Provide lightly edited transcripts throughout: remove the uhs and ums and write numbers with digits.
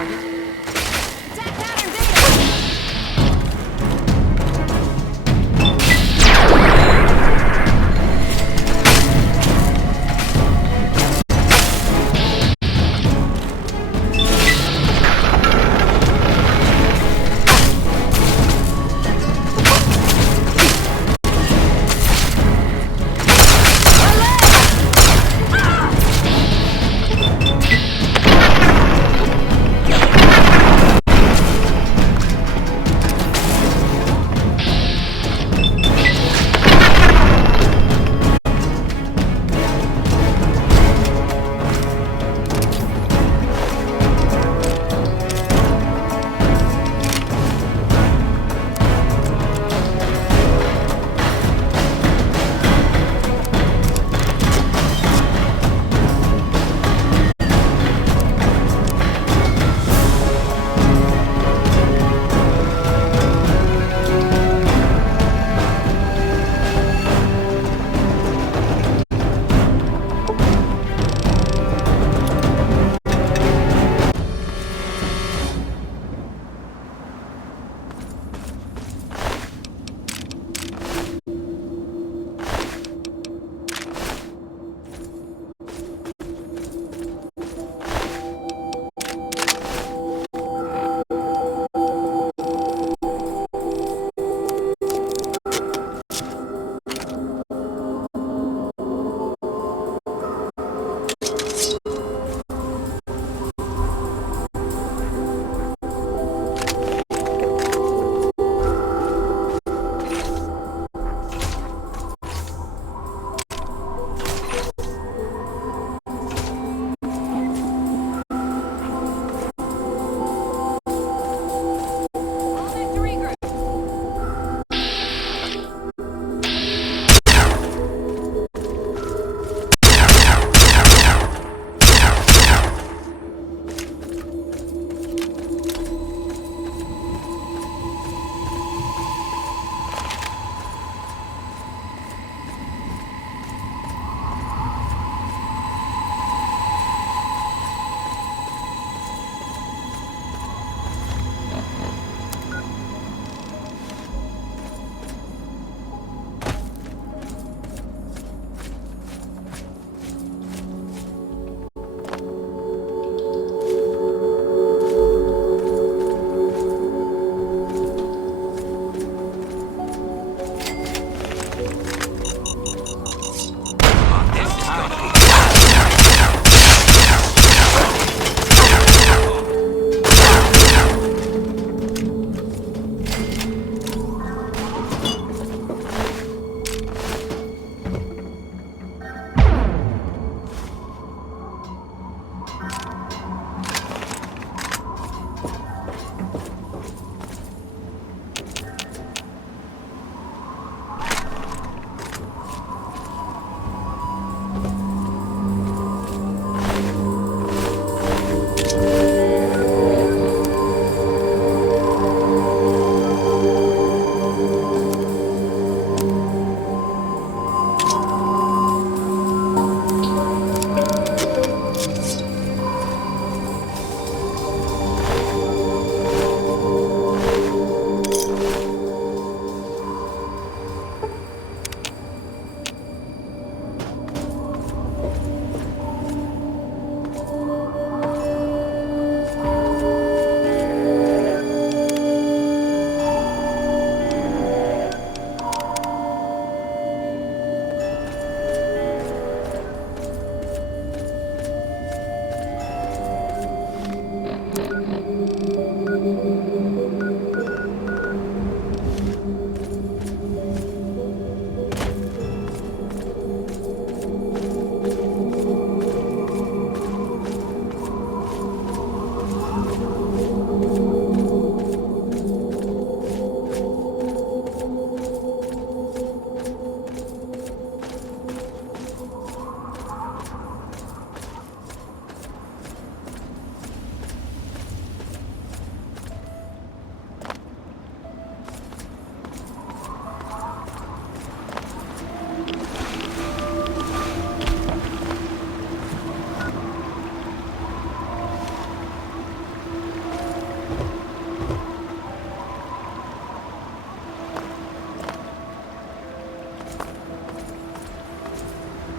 target. Attack pattern data!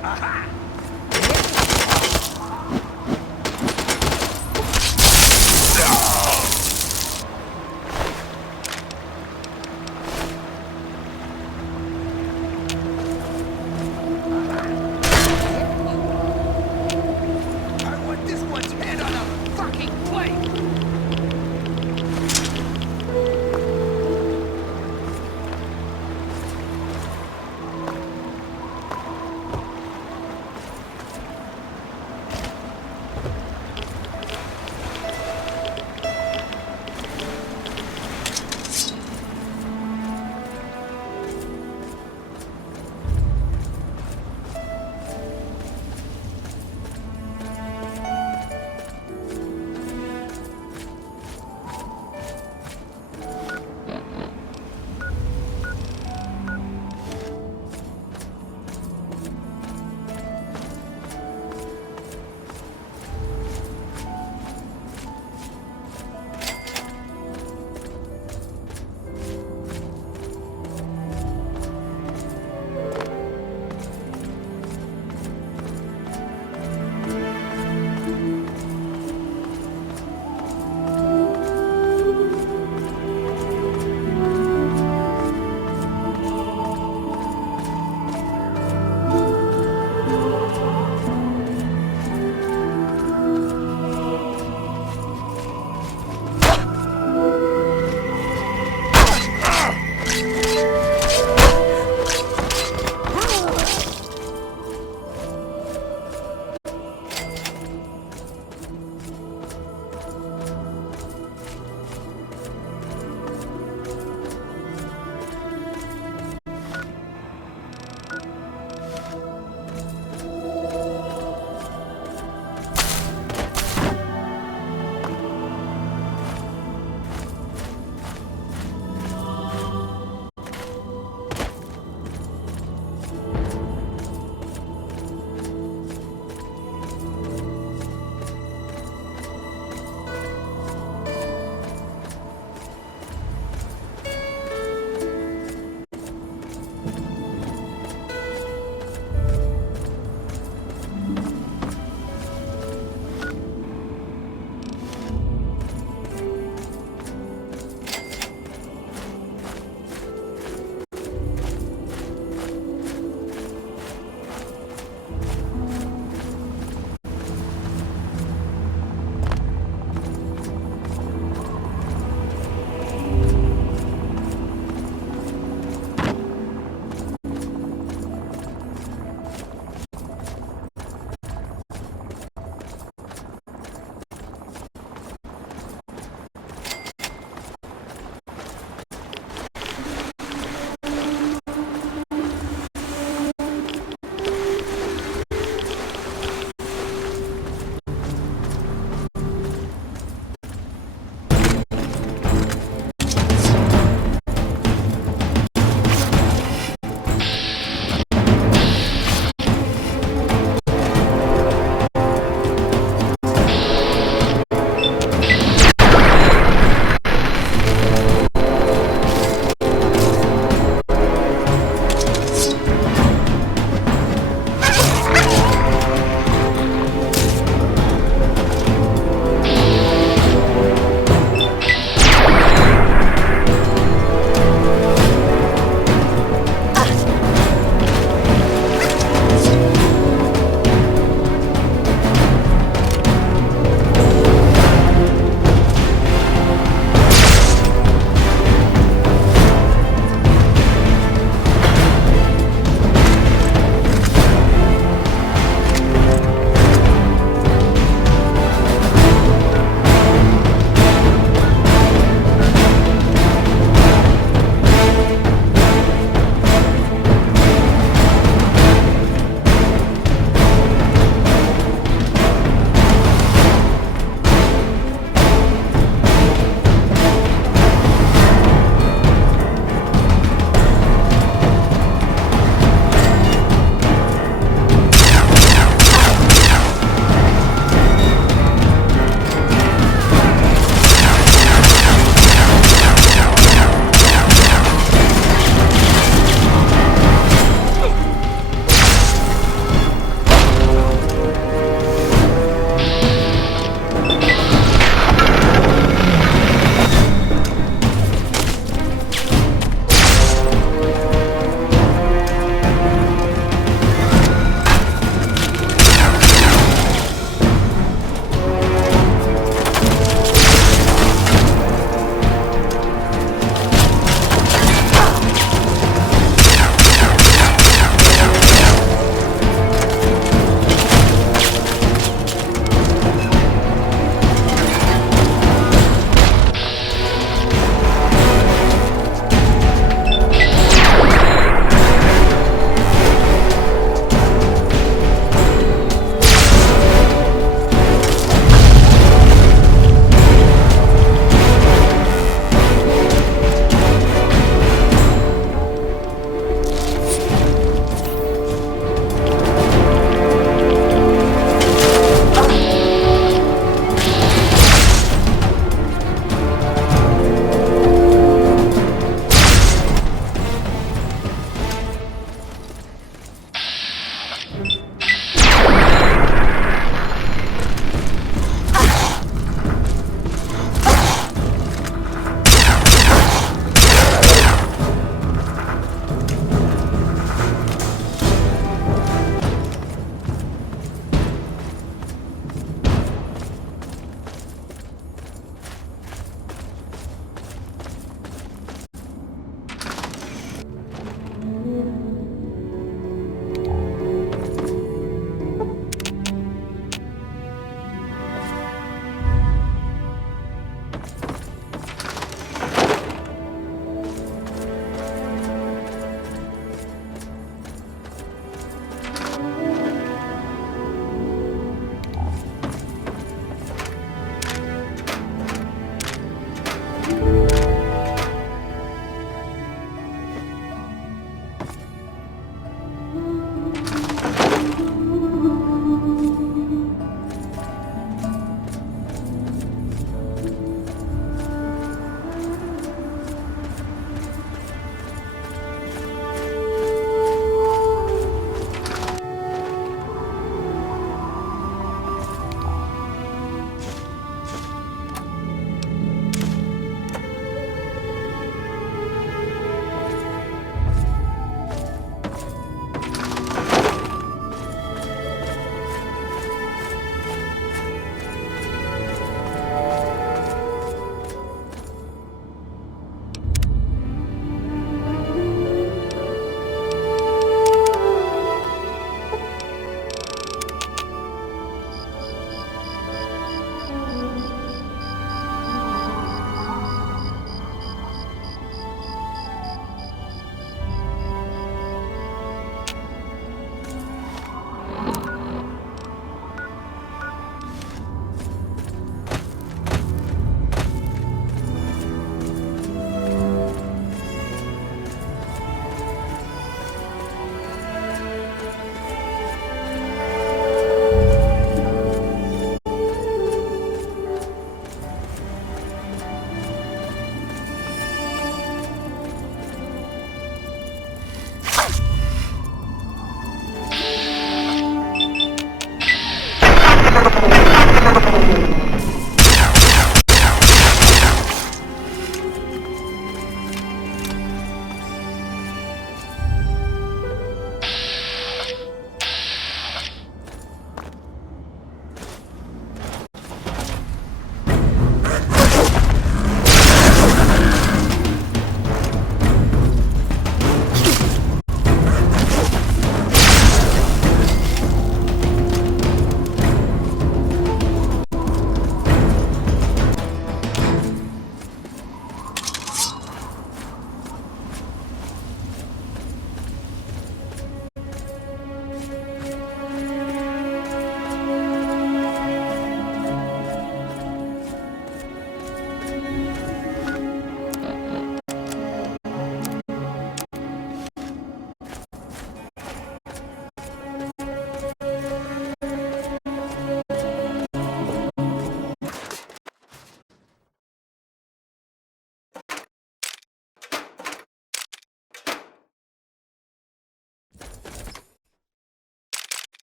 I want this one's head on a fucking plate!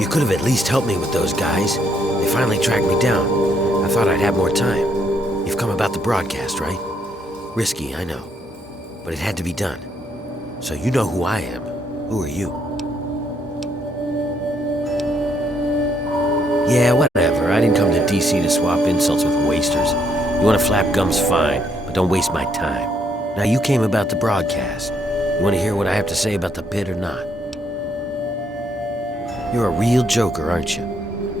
You could have at least helped me with those guys. They finally tracked me down. I thought I'd have more time. You've come about the broadcast, right? Risky, I know. But it had to be done. So you know who I am. Who are you? Yeah, whatever. I didn't come to DC to swap insults with wasters. You want to flap gums, fine, but don't waste my time. Now, you came about the broadcast. You want to hear what I have to say about the pit or not? You're a real joker, aren't you?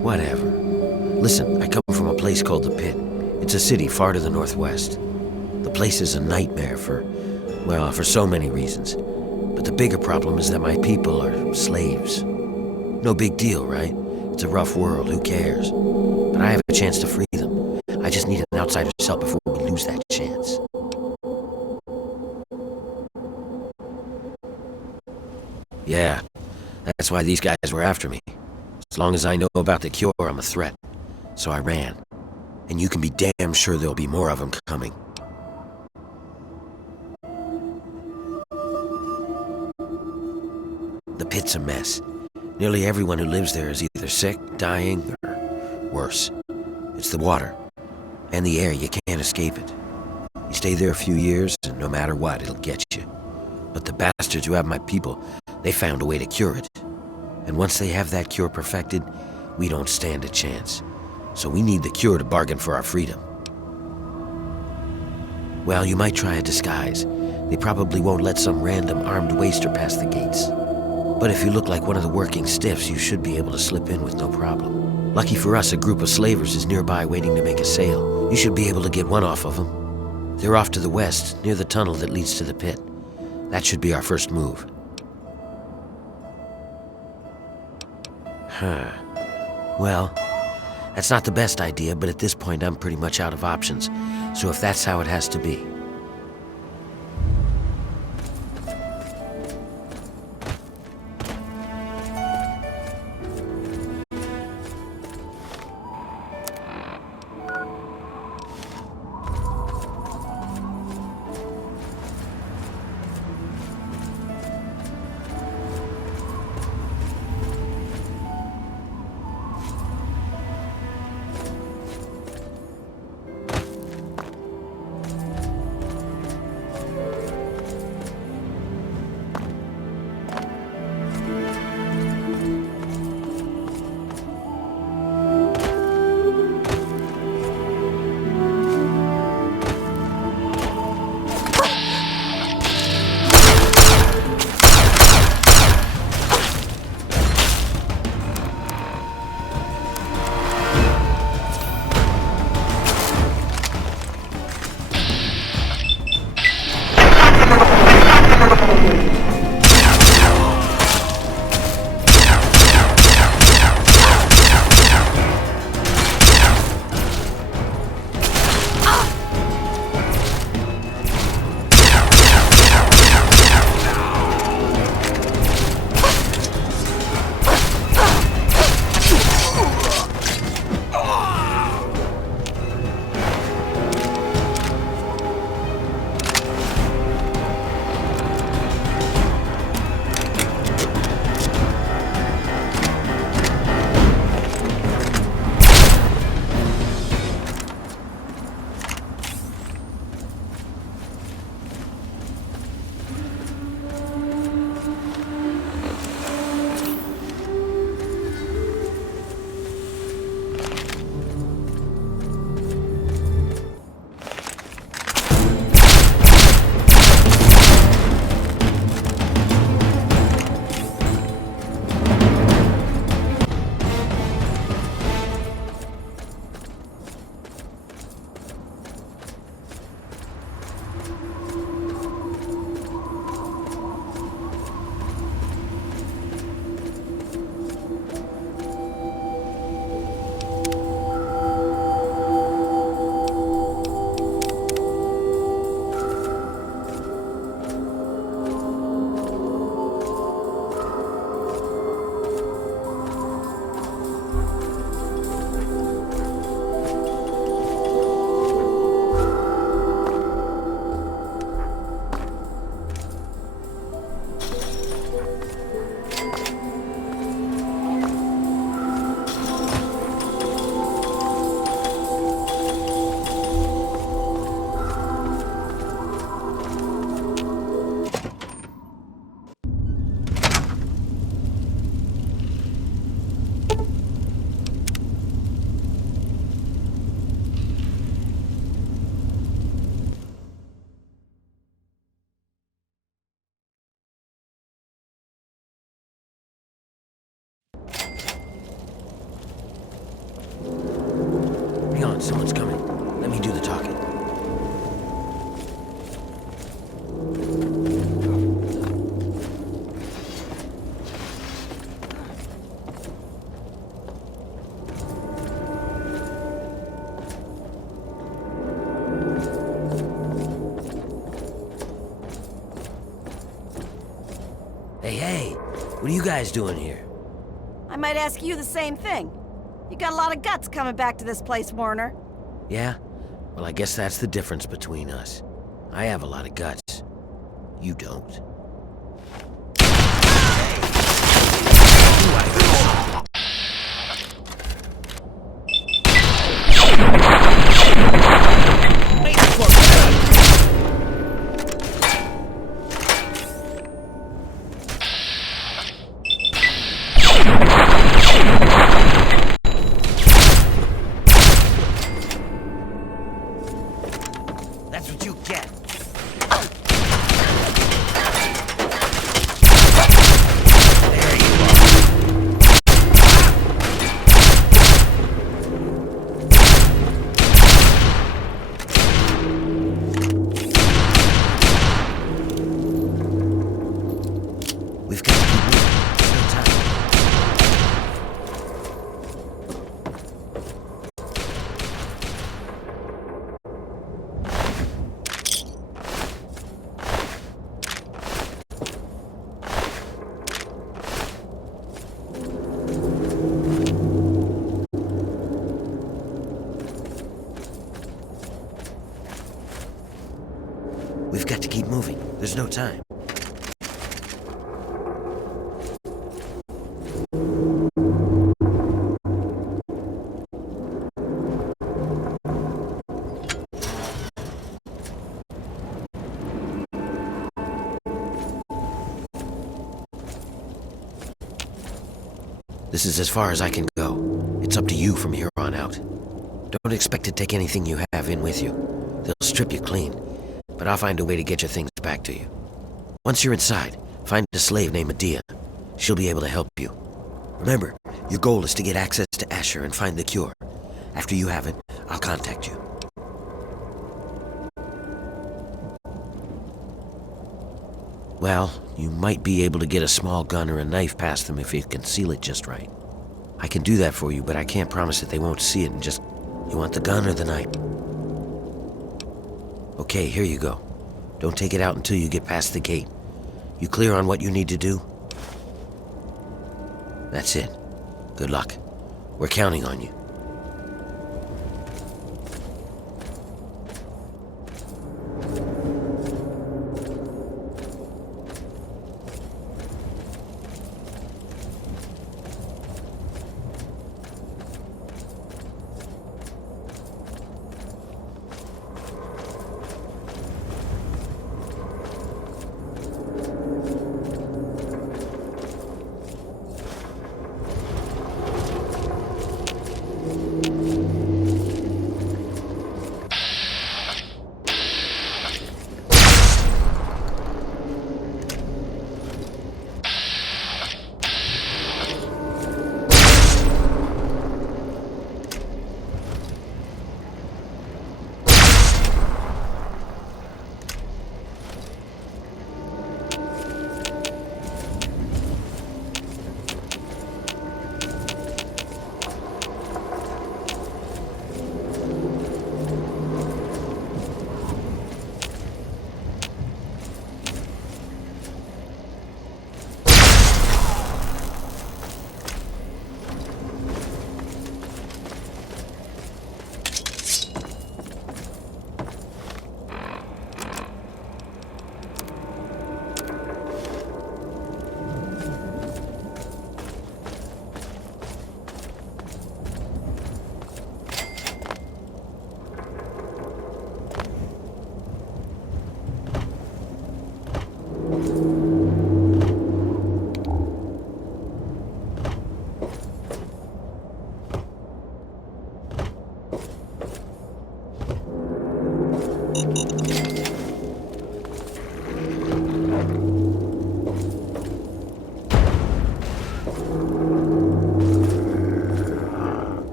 Whatever. Listen, I come from a place called the Pit. It's a city far to the northwest. The place is a nightmare for so many reasons. But the bigger problem is that my people are slaves. No big deal, right? It's a rough world, who cares? But I have a chance to free them. I just need an outsider's help before we lose that chance. Yeah, that's why these guys were after me. As long as I know about the cure, I'm a threat. So I ran. And you can be damn sure there'll be more of them coming. The Pit's a mess. Nearly everyone who lives there is either sick, dying, or worse. It's the water. And the air, you can't escape it. You stay there a few years, and no matter what, it'll get you. But the bastards who have my people, they found a way to cure it. And once they have that cure perfected, we don't stand a chance. So we need the cure to bargain for our freedom. Well, you might try a disguise. They probably won't let some random armed waster past the gates. But if you look like one of the working stiffs, you should be able to slip in with no problem. Lucky for us, a group of slavers is nearby waiting to make a sale. You should be able to get one off of them. They're off to the west, near the tunnel that leads to the pit. That should be our first move. Huh. Well, that's not the best idea, but at this point I'm pretty much out of options. So if that's how it has to be. on, someone's coming. Let me do the talking. Hey, what are you guys doing here? I might ask you the same thing. You got a lot of guts coming back to this place, Warner. Yeah? Well, I guess that's the difference between us. I have a lot of guts. You don't. That's what you get. There you are. We've got to keep moving. There's no time. We've got to keep moving. There's no time. This is as far as I can go. It's up to you from here on out. Don't expect to take anything you have in with you. They'll strip you clean. But I'll find a way to get your things back to you. Once you're inside, find a slave named Medea. She'll be able to help you. Remember, your goal is to get access to Asher and find the cure. After you have it, I'll contact you. Well, you might be able to get a small gun or a knife past them if you conceal it just right. I can do that for you, but I can't promise that they won't see it and just... You want the gun or the knife? Okay, here you go. Don't take it out until you get past the gate. You clear on what you need to do? That's it. Good luck. We're counting on you.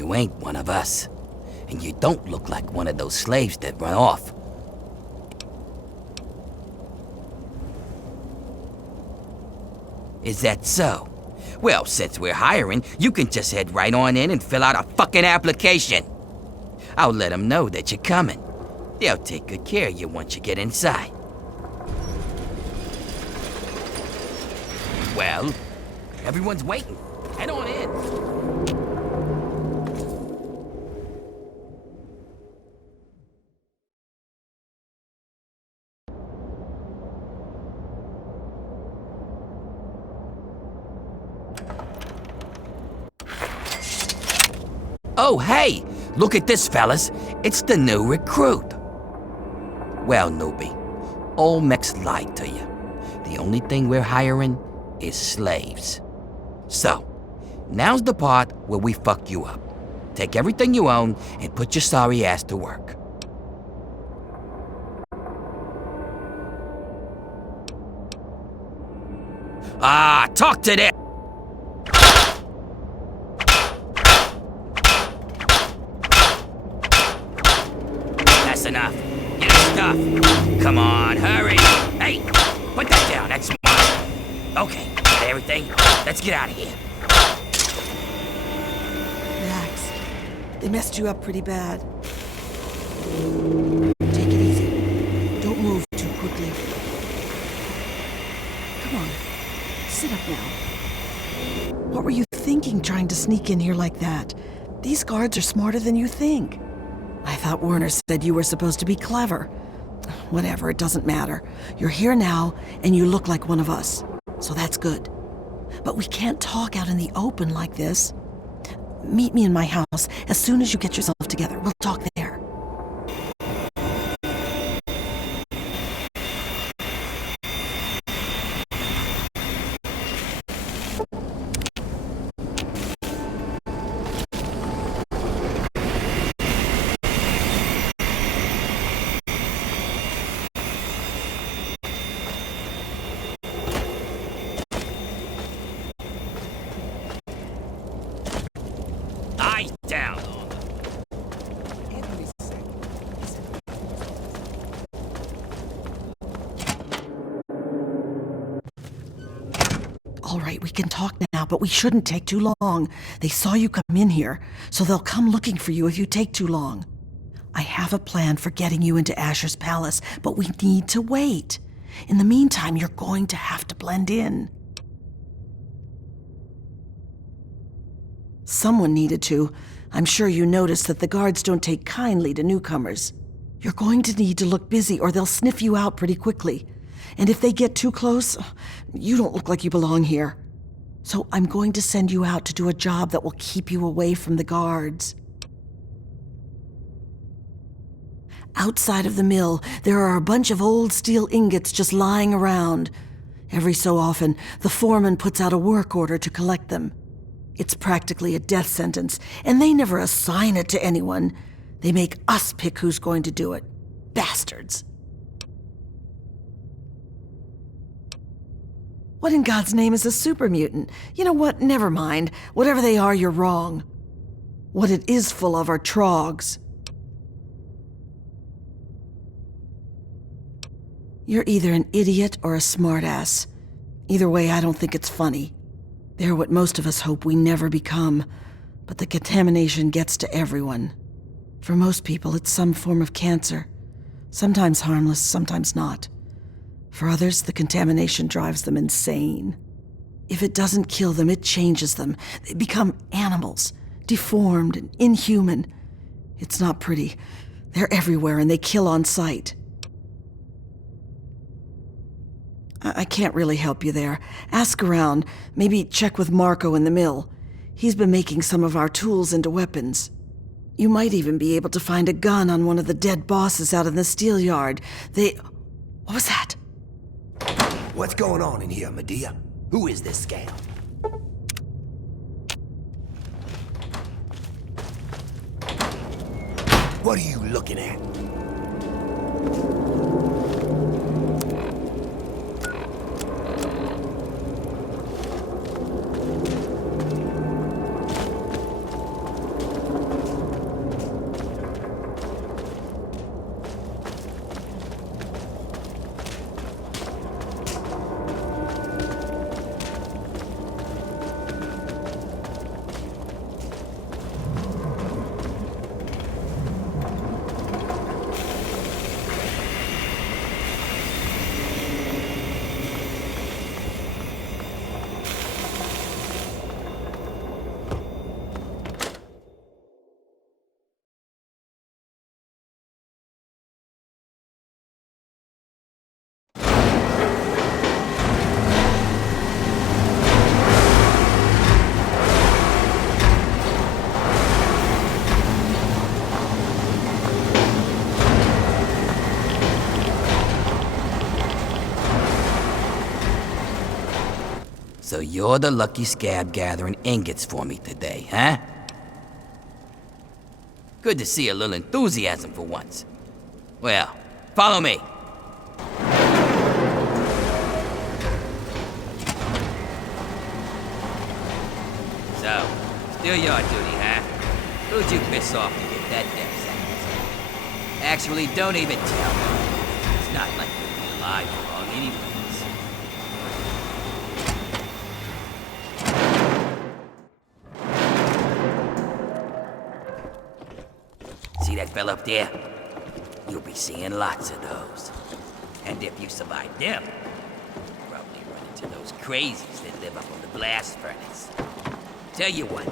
you ain't one of us. And you don't look like one of those slaves that run off. Is that so? Well, since we're hiring, you can just head right on in and fill out a fucking application. I'll let them know that you're coming. They'll take good care of you once you get inside. Well, everyone's waiting. Head on in. Oh, hey! Look at this, fellas. It's the new recruit. Well, newbie, Olmec's lied to you. The only thing we're hiring is slaves. So, now's the part where we fuck you up. Take everything you own and put your sorry ass to work. Ah, talk to them! That's enough. Get your stuff. Come on, hurry. Hey, put that down. That's mine. Okay, got everything? Let's get out of here. Relax. They messed you up pretty bad. Take it easy. Don't move too quickly. Come on. Sit up now. What were you thinking trying to sneak in here like that? These guards are smarter than you think. I thought Werner said you were supposed to be clever. Whatever, it doesn't matter. You're here now, and you look like one of us. So that's good. But we can't talk out in the open like this. Meet me in my house as soon as you get yourself together. We'll talk there. Eyes down. All right, we can talk now, but we shouldn't take too long. They saw you come in here, so they'll come looking for you if you take too long. I have a plan for getting you into Asher's palace, but we need to wait. In the meantime, you're going to have to blend in. Someone needed to. I'm sure you noticed that the guards don't take kindly to newcomers. You're going to need to look busy or they'll sniff you out pretty quickly. And if they get too close, you don't look like you belong here. So I'm going to send you out to do a job that will keep you away from the guards. Outside of the mill, there are a bunch of old steel ingots just lying around. Every so often, the foreman puts out a work order to collect them. It's practically a death sentence, and they never assign it to anyone. They make us pick who's going to do it. Bastards. What in God's name is a super mutant? You know what? Never mind. Whatever they are, you're wrong. What it is full of are trogs. You're either an idiot or a smartass. Either way, I don't think it's funny. They're what most of us hope we never become, but the contamination gets to everyone. For most people, it's some form of cancer. Sometimes harmless, sometimes not. For others, the contamination drives them insane. If it doesn't kill them, it changes them. They become animals, deformed and inhuman. It's not pretty. They're everywhere and they kill on sight. I can't really help you there. Ask around. Maybe check with Marco in the mill. He's been making some of our tools into weapons. You might even be able to find a gun on one of the dead bosses out in the steel yard. What was that? What's going on in here, Medea? Who is this scam? What are you looking at? So you're the lucky scab gathering ingots for me today, huh? Good to see a little enthusiasm for once. Well, follow me. So, still your duty, huh? Who'd you piss off to get that death sentence? Actually, don't even tell me. It's not like you'll be alive for long anyways. See that fella up there? You'll be seeing lots of those. And if you survive them, you'll probably run into those crazies that live up on the blast furnace. Tell you what,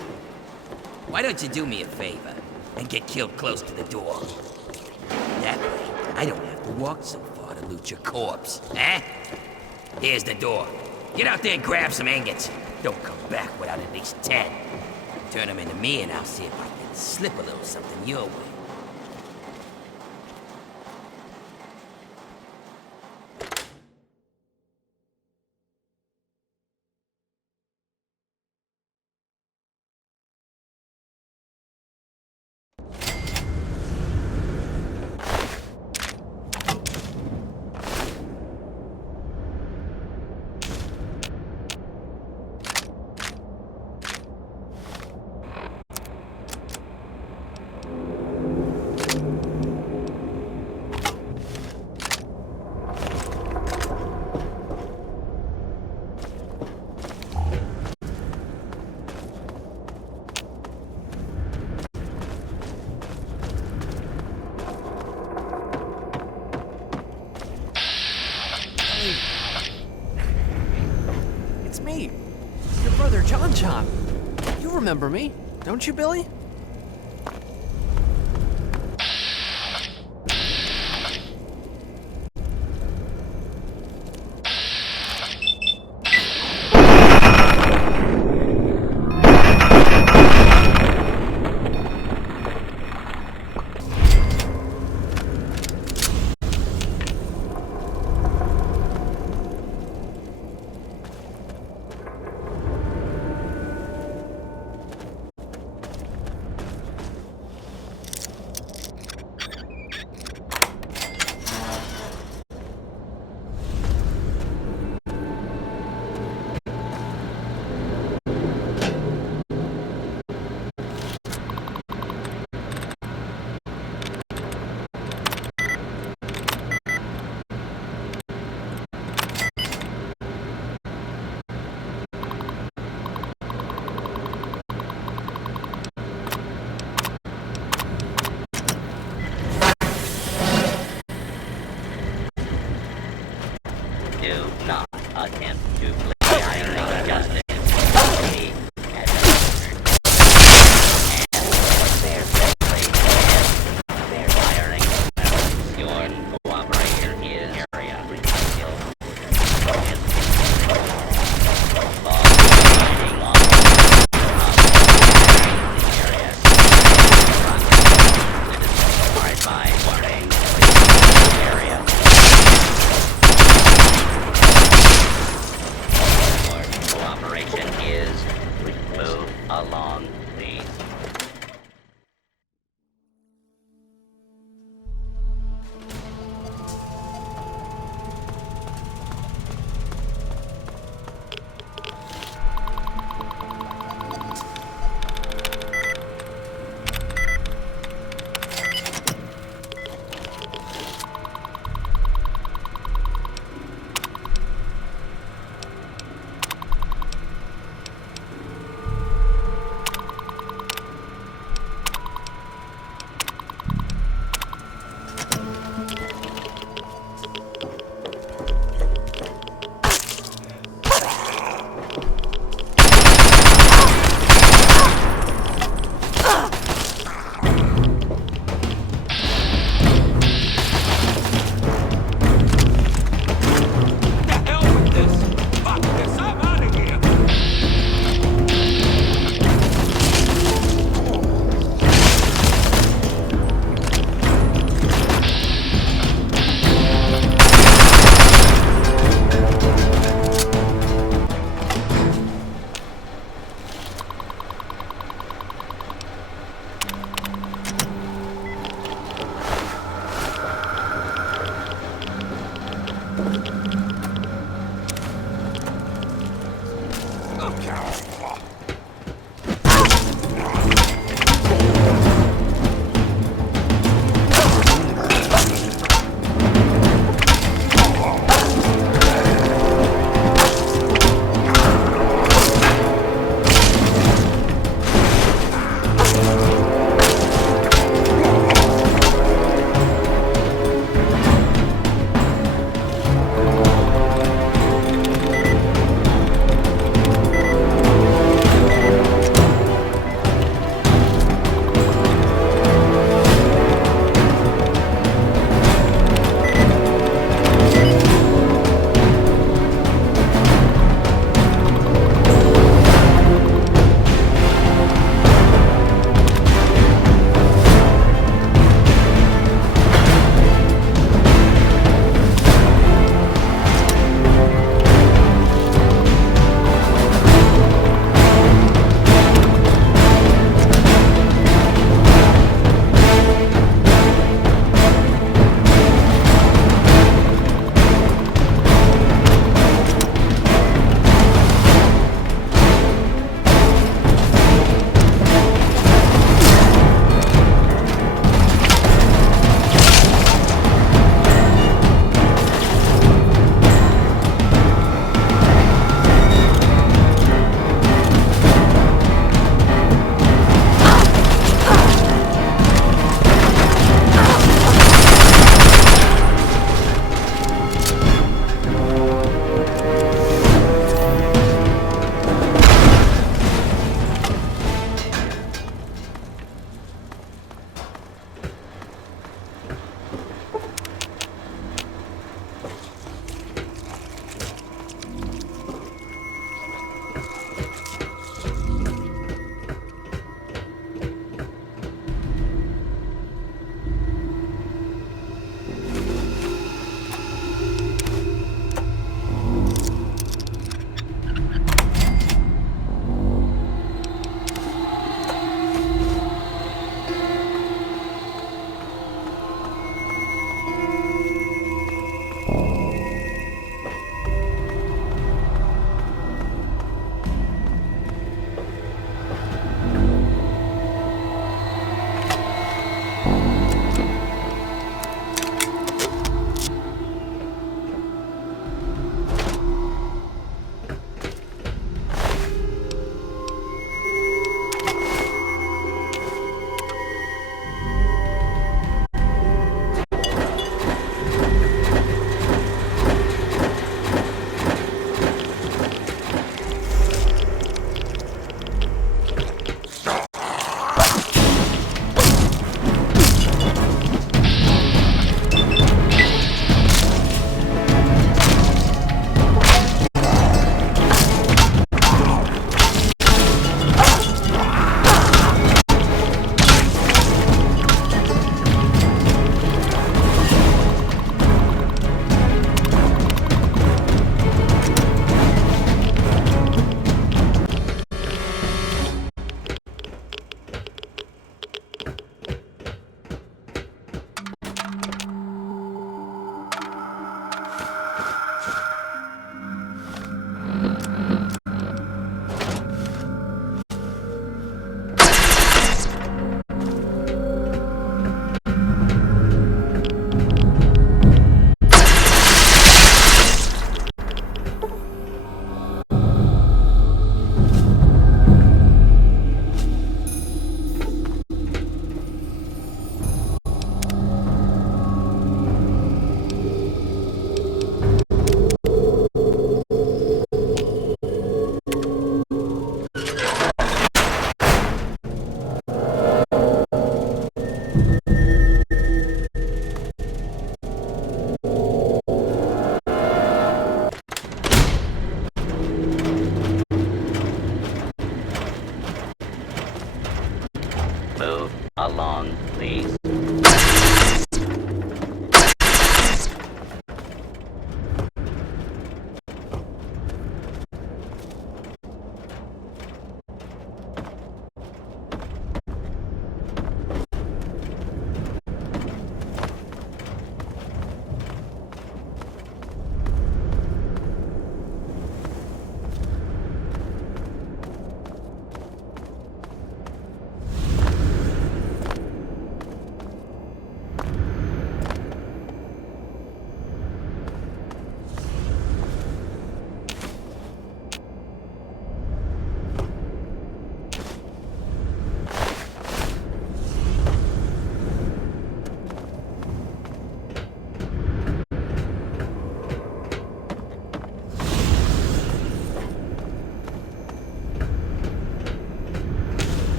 why don't you do me a favor and get killed close to the door? That way, I don't have to walk so far to loot your corpse, eh? Here's the door. Get out there and grab some ingots. Don't come back without at least 10. Turn them into me and I'll see if I can slip a little something your way. It's me, your brother John John. You remember me, don't you, Billy?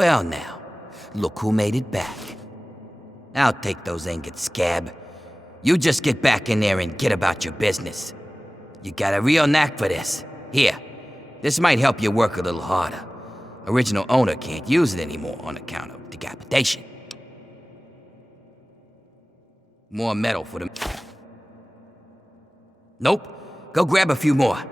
Well now, look who made it back. I'll take those ingots, Scab. You just get back in there and get about your business. You got a real knack for this. Here, this might help you work a little harder. Original owner can't use it anymore on account of decapitation. More metal for them. Nope. Go grab a few more.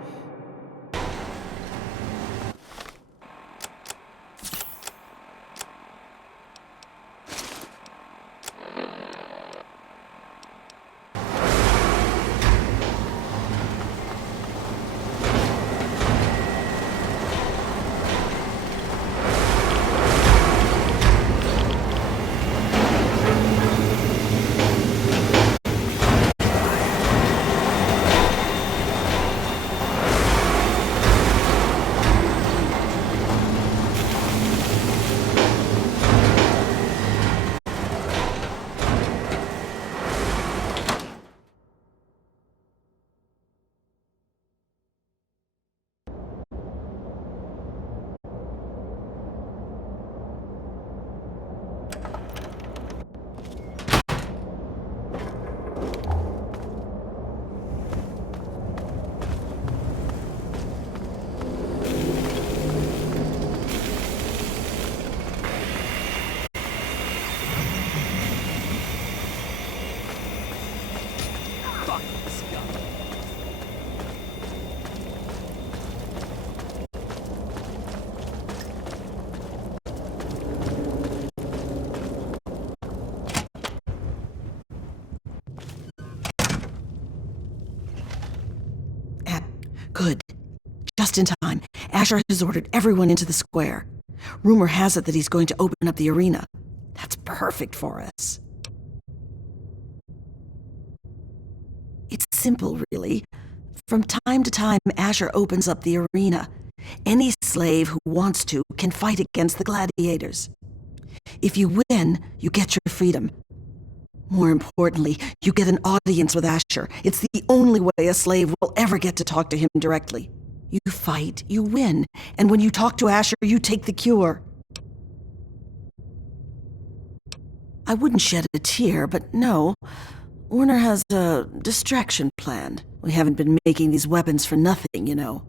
Good. Just in time. Asher has ordered everyone into the square. Rumor has it that he's going to open up the arena. That's perfect for us. It's simple, really. From time to time, Asher opens up the arena. Any slave who wants to can fight against the gladiators. If you win, you get your freedom. More importantly, you get an audience with Asher. It's the only way a slave will ever get to talk to him directly. You fight, you win, and when you talk to Asher, you take the cure. I wouldn't shed a tear, but no. Warner has a distraction planned. We haven't been making these weapons for nothing, you know.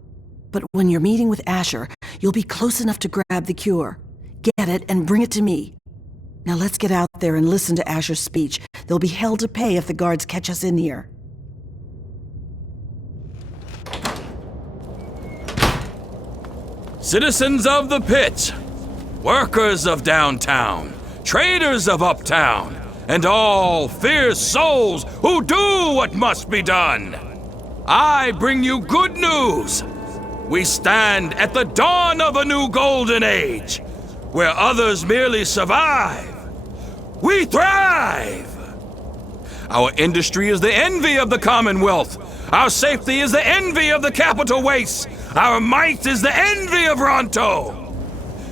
But when you're meeting with Asher, you'll be close enough to grab the cure. Get it and bring it to me. Now let's get out there and listen to Asher's speech. They'll be hell to pay if the guards catch us in here. Citizens of the pit, workers of downtown, traders of uptown, and all fierce souls who do what must be done, I bring you good news. We stand at the dawn of a new golden age, where others merely survive. We thrive! Our industry is the envy of the Commonwealth. Our safety is the envy of the capital wastes. Our might is the envy of Ronto.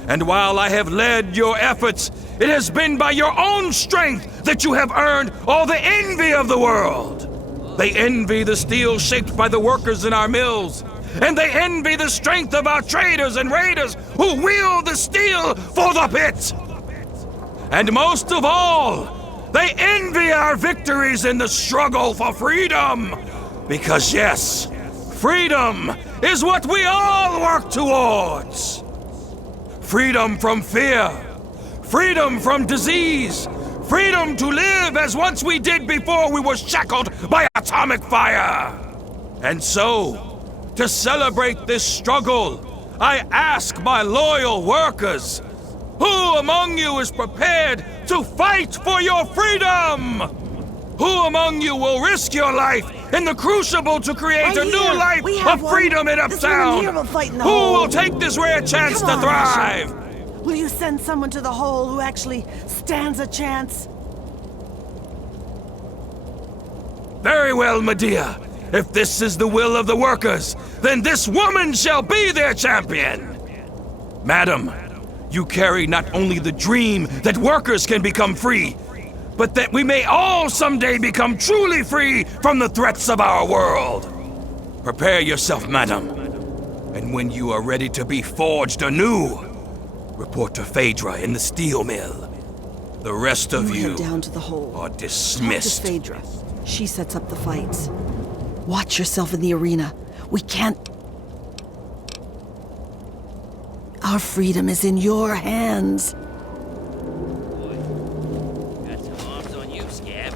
And while I have led your efforts, it has been by your own strength that you have earned all the envy of the world. They envy the steel shaped by the workers in our mills. And they envy the strength of our traders and raiders who wield the steel for the pit. And most of all, they envy our victories in the struggle for freedom. Because yes, freedom is what we all work towards. Freedom from fear, freedom from disease, freedom to live as once we did before we were shackled by atomic fire. And so, to celebrate this struggle, I ask my loyal workers, who among you is prepared to fight for your freedom? Who among you will risk your life in the crucible to create a new life of freedom in Uptown? Who will take this rare chance to thrive? Will you send someone to the hole who actually stands a chance? Very well, Medea. If this is the will of the workers, then this woman shall be their champion. Madam, you carry not only the dream that workers can become free, but that we may all someday become truly free from the threats of our world. Prepare yourself, madam, and when you are ready to be forged anew, Report to Phaedra in the steel mill. The rest of You you head down to the hole. are Talk to dismissed. Phaedra. She sets up the fights. Watch yourself in the arena. We can't... Our freedom is in your hands. Got some arms on you, Scab.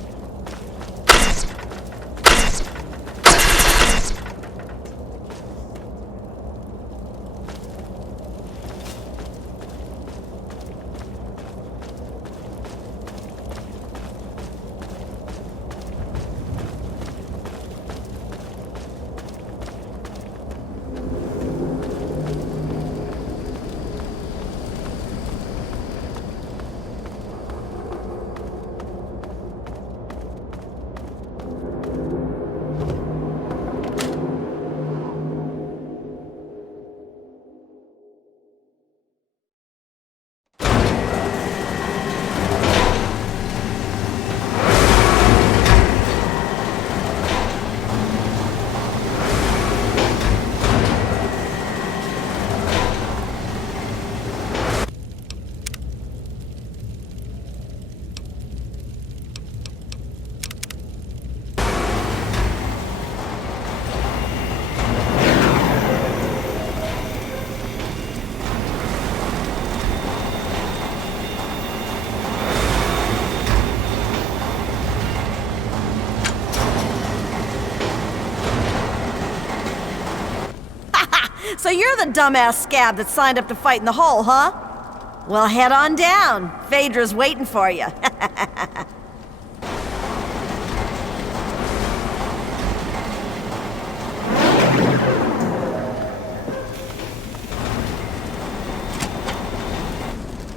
So you're the dumbass scab that signed up to fight in the hole, huh? Well, head on down. Phaedra's waiting for you.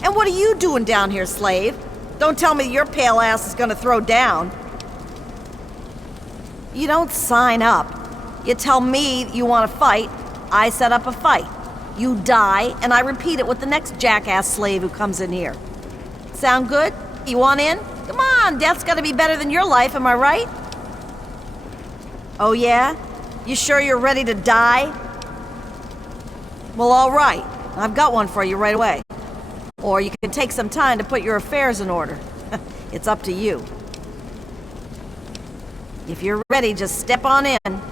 And what are you doing down here, slave? Don't tell me your pale ass is gonna throw down. You don't sign up. You tell me you want to fight, I set up a fight. You die, and I repeat it with the next jackass slave who comes in here. Sound good? You want in? Come on, death's gotta be better than your life, am I right? Oh yeah? You sure you're ready to die? Well, all right. I've got one for you right away. Or you can take some time to put your affairs in order. It's up to you. If you're ready, just step on in.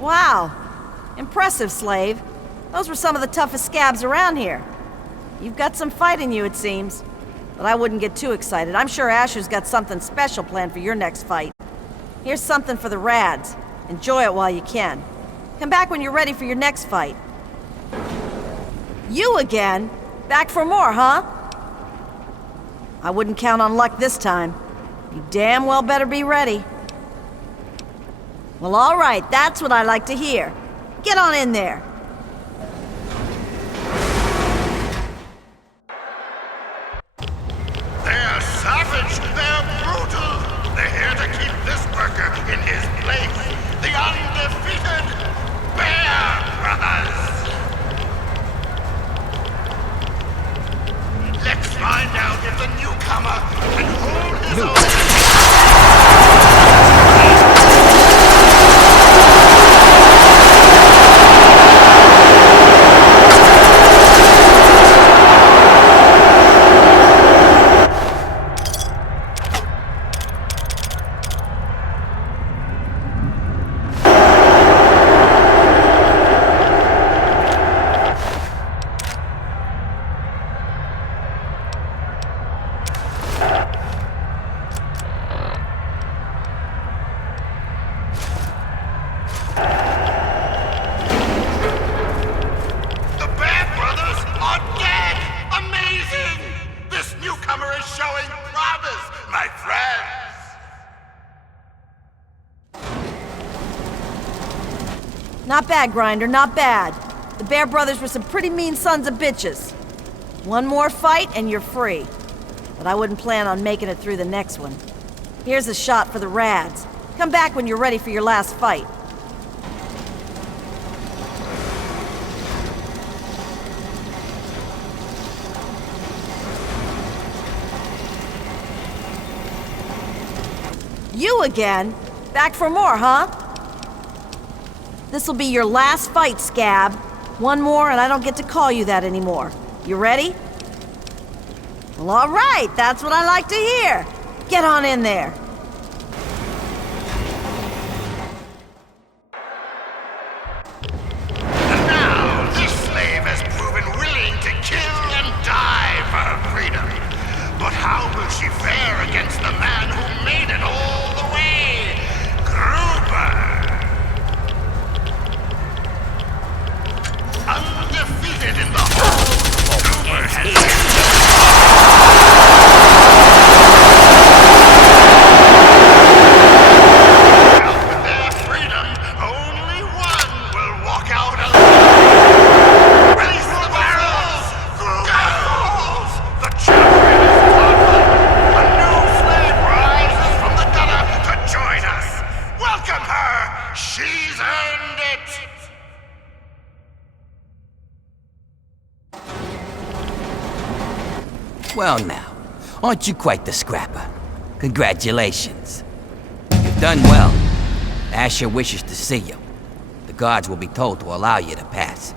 Wow. Impressive, slave. Those were some of the toughest scabs around here. You've got some fight in you, it seems. But I wouldn't get too excited. I'm sure Asher's got something special planned for your next fight. Here's something for the Rads. Enjoy it while you can. Come back when you're ready for your next fight. You again? Back for more, huh? I wouldn't count on luck this time. You damn well better be ready. Well, all right, that's what I like to hear. Get on in there. They're savage, they're brutal. They're here to keep this worker in his place. The undefeated Bear Brothers. Let's find out if the showing promise, my friends. Not bad, Grinder, not bad. The Bear Brothers were some pretty mean sons of bitches. One more fight and you're free. But I wouldn't plan on making it through the next one. Here's a shot for the Rads. Come back when you're ready for your last fight. You again? Back for more, huh? This'll be your last fight, Scab. One more and I don't get to call you that anymore. You ready? Well, all right, that's what I like to hear. Get on in there. And now, this slave has proven willing to kill and die for her freedom. But how will she fare against the man who made it all the way? Gruber! Undefeated in the whole, Gruber has... With their freedom, only one will walk out alive. Release the barrels! Girls! The champion is conquered! A new slave rises from the gutter to join us! Welcome her! She's earned it! Well now, aren't you quite the scrapper? Congratulations. You've done well. Asher wishes to see you. The guards will be told to allow you to pass.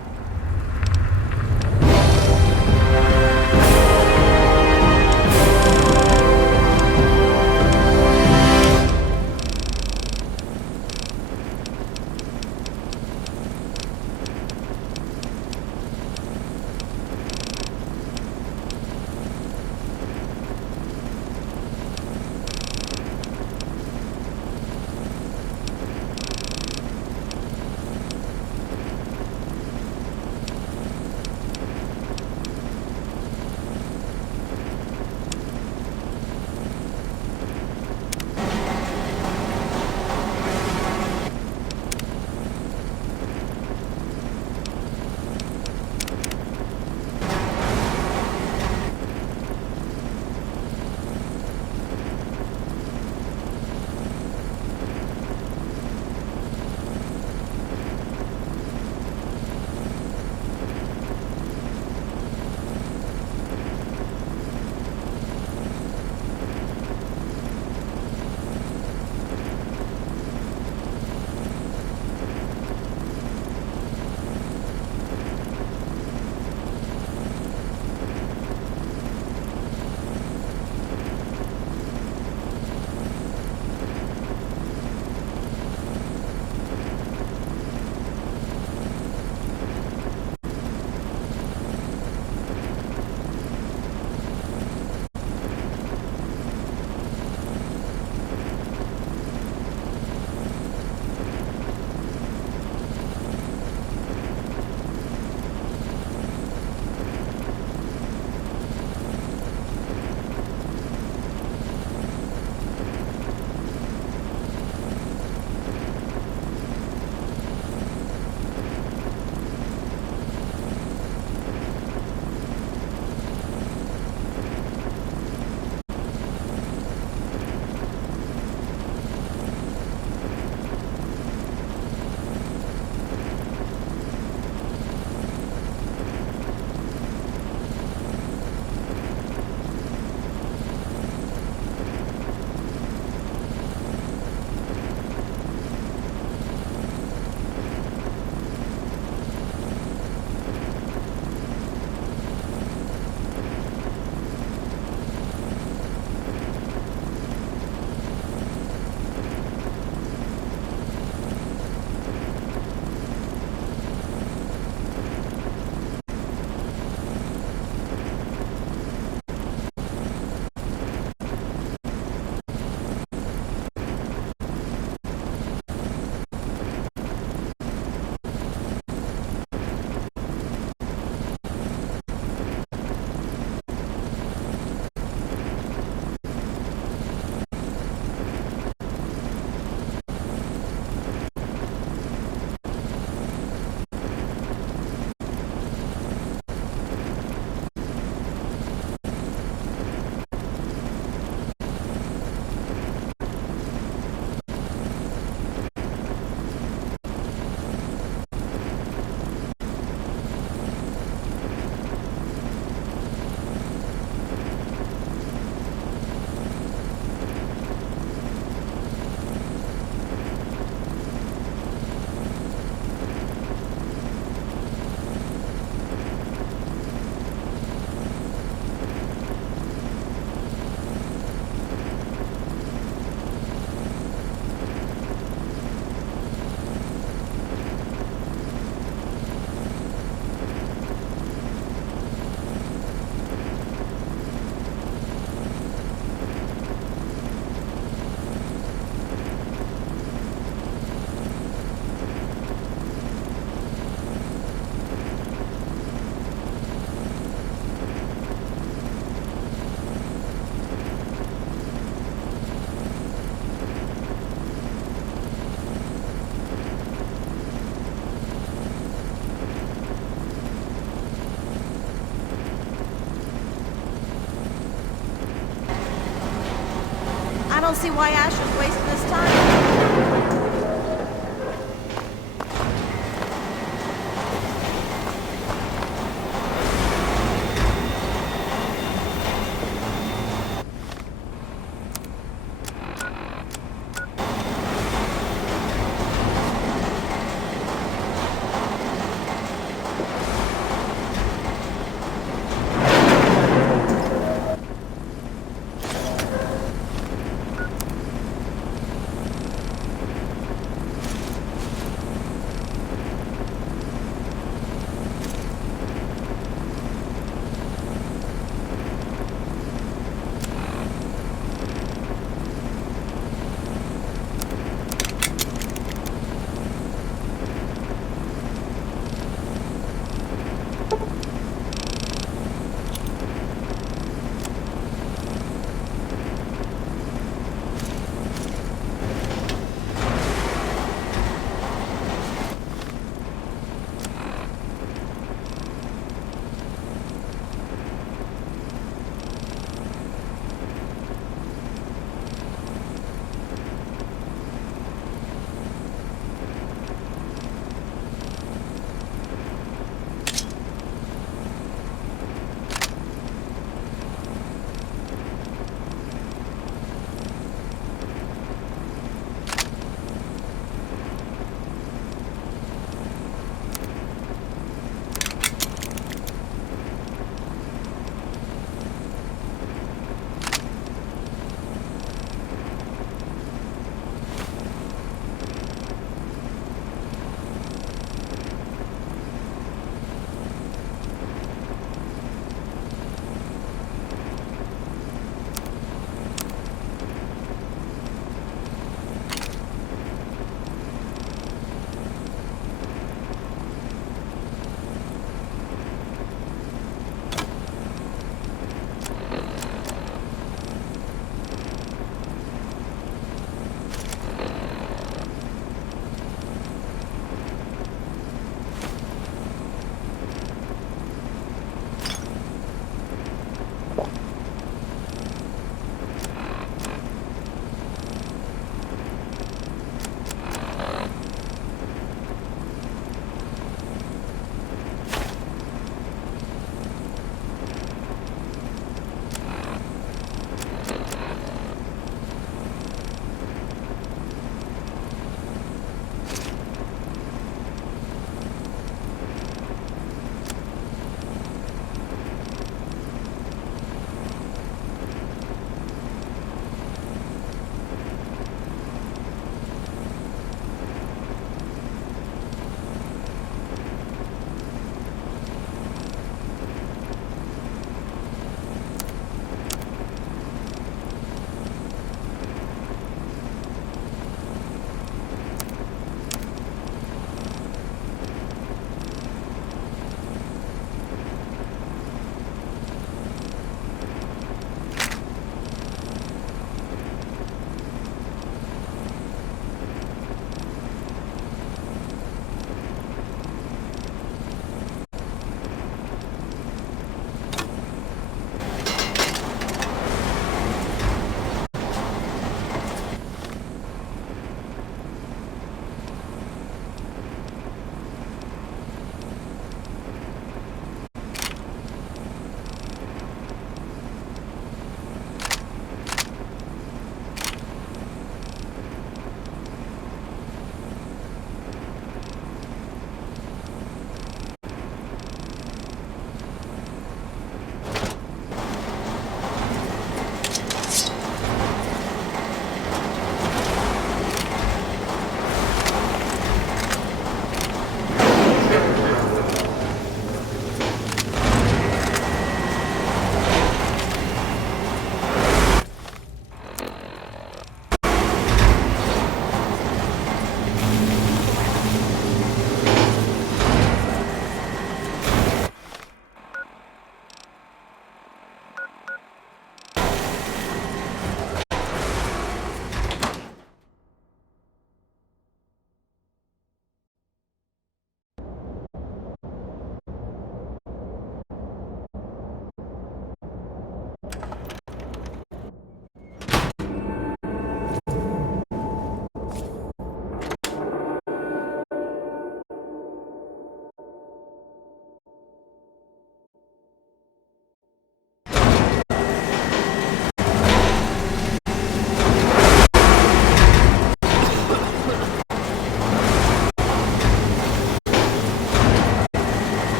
don't see why Ash is wasting his time.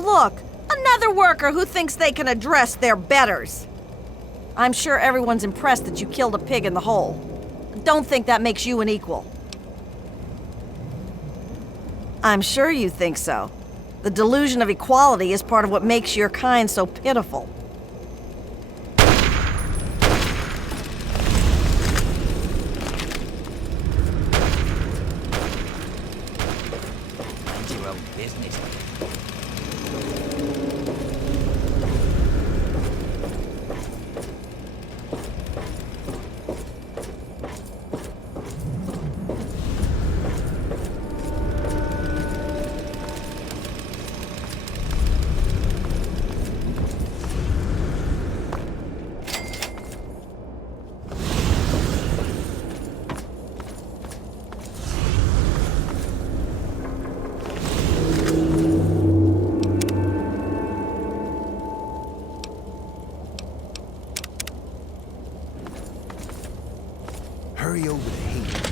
Oh, look! Another worker who thinks they can address their betters. I'm sure everyone's impressed that you killed a pig in the hole. Don't think that makes you an equal. I'm sure you think so. The delusion of equality is part of what makes your kind so pitiful. Mind your own business. Hurry over to Hayden.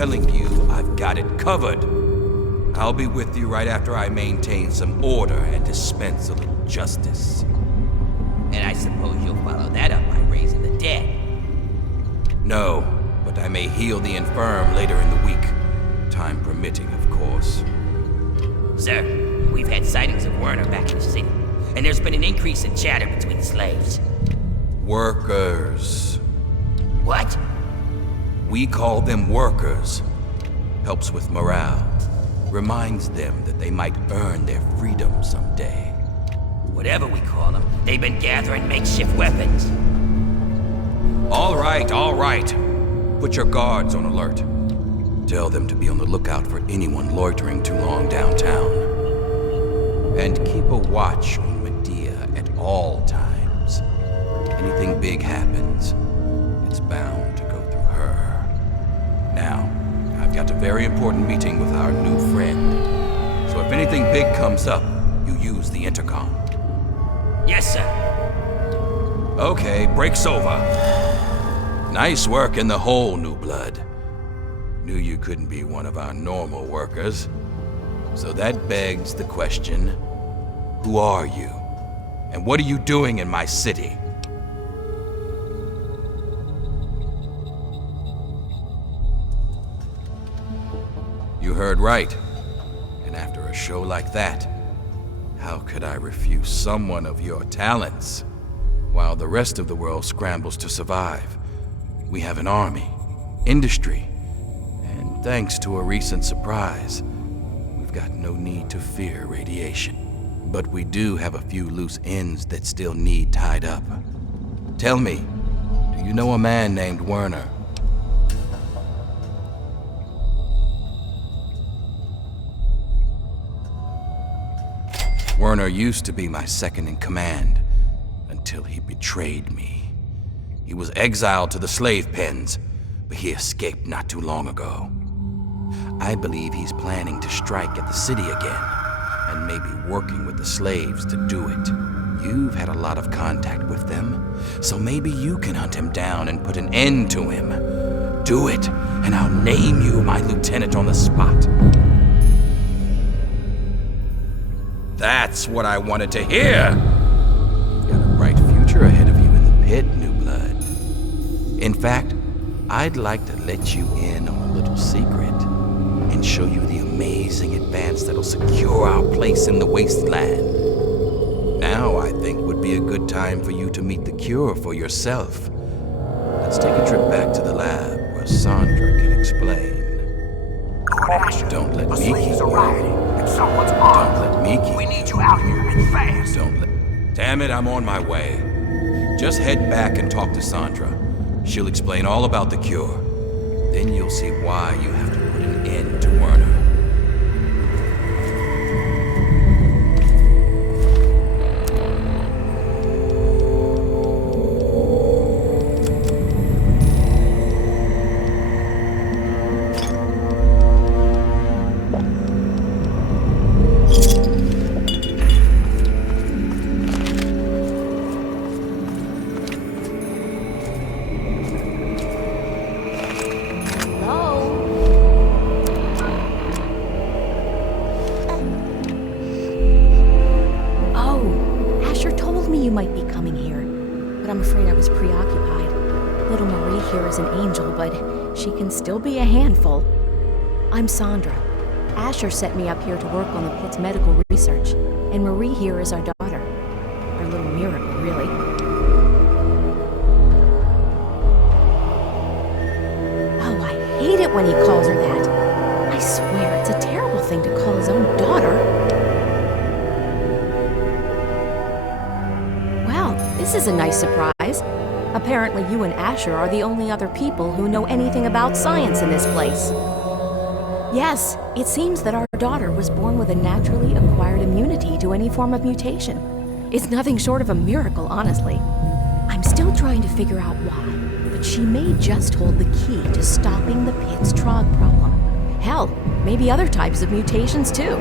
telling you I've got it covered. I'll be with you right after I maintain some order and dispense a little justice. And I suppose you'll follow that up by raising the dead. No, but I may heal the infirm later in the week. Time permitting, of course. Sir, we've had sightings of Werner back in the city, and there's been an increase in chatter between the slaves. Workers. What? We call them workers. Helps with morale. Reminds them that they might earn their freedom someday. Whatever we call them, they've been gathering makeshift weapons. All right. Put your guards on alert. Tell them to be on the lookout for anyone loitering too long downtown. And keep a watch on Medea at all times. Anything big happens, it's bound to go through her. Now, I've got a very important meeting with our new friend. So if anything big comes up, you use the intercom. Yes, sir. Okay, break's over. Nice work in the hole, New Blood. Knew you couldn't be one of our normal workers. So that begs the question, who are you? And what are you doing in my city? You heard right. And after a show like that, how could I refuse someone of your talents? While the rest of the world scrambles to survive, we have an army, industry, and thanks to a recent surprise, we've got no need to fear radiation. But we do have a few loose ends that still need tied up. Tell me, do you know a man named Werner? Werner used to be my second in command, until he betrayed me. He was exiled to the slave pens, but he escaped not too long ago. I believe he's planning to strike at the city again, and maybe working with the slaves to do it. You've had a lot of contact with them, so maybe you can hunt him down and put an end to him. Do it, and I'll name you my lieutenant on the spot. That's what I wanted to hear! You've got a bright future ahead of you in the pit, New Blood. In fact, I'd like to let you in on a little secret and show you the amazing advance that'll secure our place in the wasteland. Now, I think would be a good time for you to meet the cure for yourself. Let's take a trip back to the lab where Sandra can explain. Don't let me keep you. Someone's Don't let me keep We need you out here and fast. Don't let... Damn it, I'm on my way. Just head back and talk to Sandra. She'll explain all about the cure. Then you'll see why you have to put an end to Werner. She can still be a handful. I'm Sandra. Asher sent me up here to work on the pit's medical research, and Marie here is our daughter. Our little miracle, really. Oh, I hate it when he calls her that. I swear, it's a terrible thing to call his own daughter. Well, this is a nice surprise. Apparently you and Asher are the only other people who know anything about science in this place. Yes, it seems that our daughter was born with a naturally acquired immunity to any form of mutation. It's nothing short of a miracle, honestly. I'm still trying to figure out why, but she may just hold the key to stopping the pit's Trog problem. Hell, maybe other types of mutations too.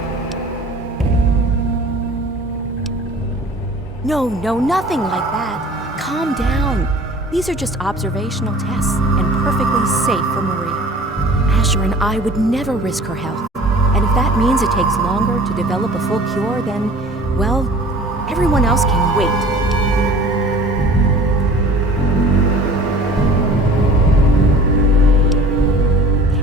No, nothing like that. Calm down. These are just observational tests, and perfectly safe for Marie. Asher and I would never risk her health. And if that means it takes longer to develop a full cure, then, well, everyone else can wait.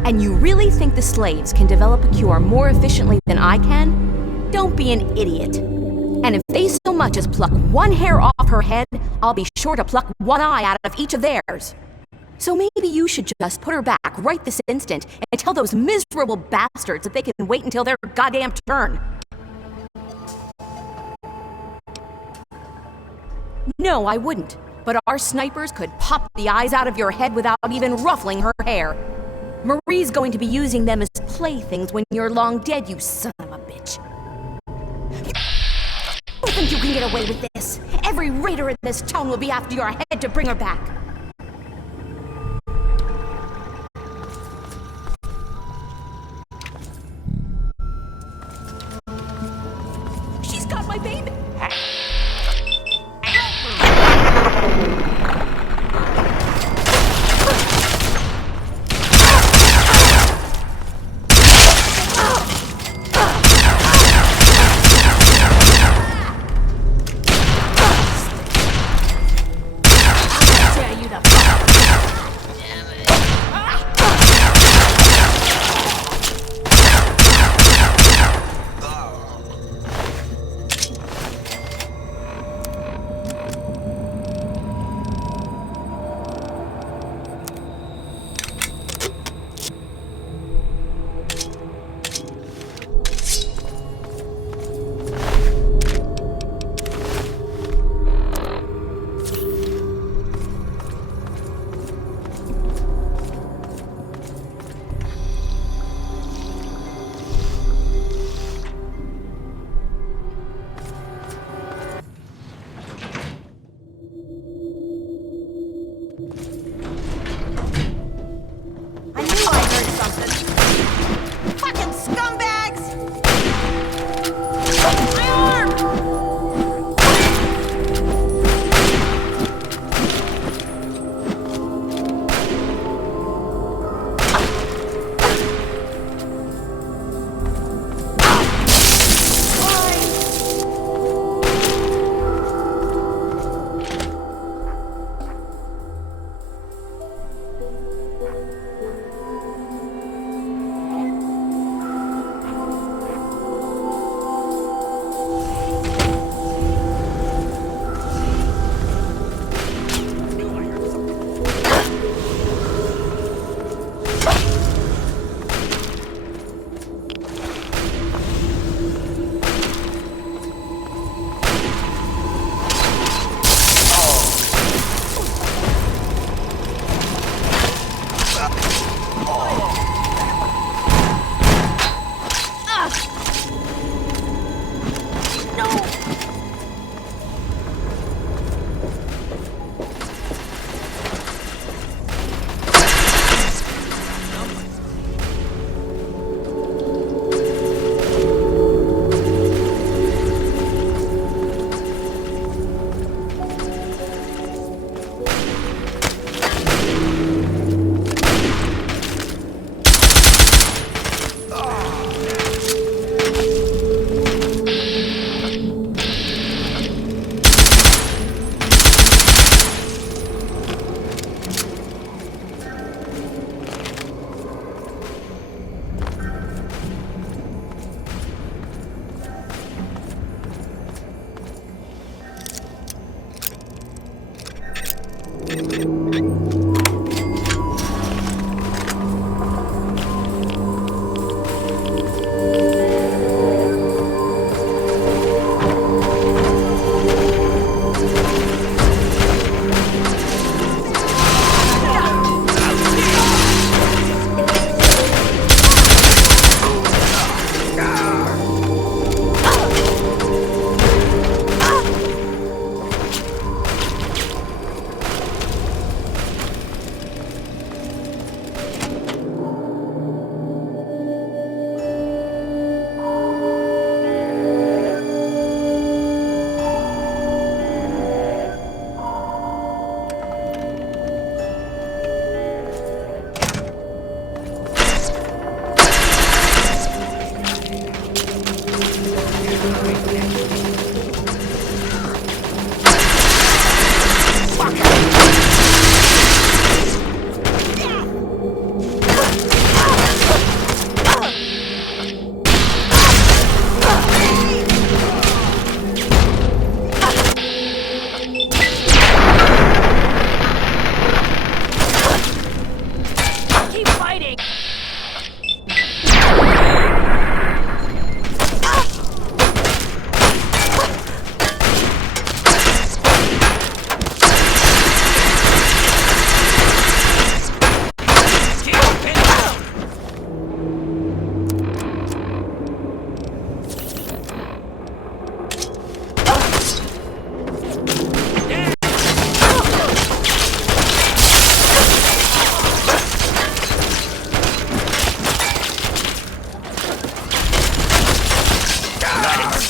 And you really think the slaves can develop a cure more efficiently than I can? Don't be an idiot. And if they so much as pluck one hair off her head, I'll be sure to pluck one eye out of each of theirs. So maybe you should just put her back right this instant and tell those miserable bastards that they can wait until their goddamn turn. No, I wouldn't. But our snipers could pop the eyes out of your head without even ruffling her hair. Marie's going to be using them as playthings when you're long dead, you son of a bitch. You think you can get away with this? Every raider in this town will be after your head to bring her back. She's got my baby!